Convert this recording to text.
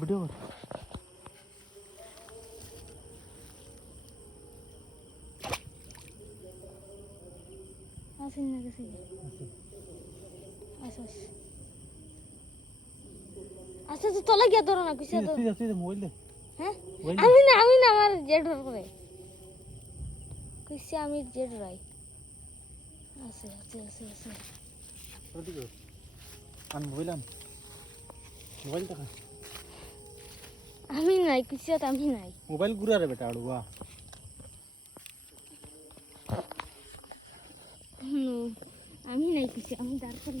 Video আসেন না গেছে আস আস আচ্ছা তো তলে গিয়ে ধরো না কিছু তুই তুই তুই মোবাইল দে হ্যাঁ মোবাইল আমি না আমি না আমার জেড ডর করে কইছে আমি জেড রাই আছে আছে আছে মোবাইল মোবাইল নাই কিছু আমি নাই। মোবাইল ঘুরা রে বেটা আড়ুয়া। আমি নাই কিছু আমি দাঁড় করে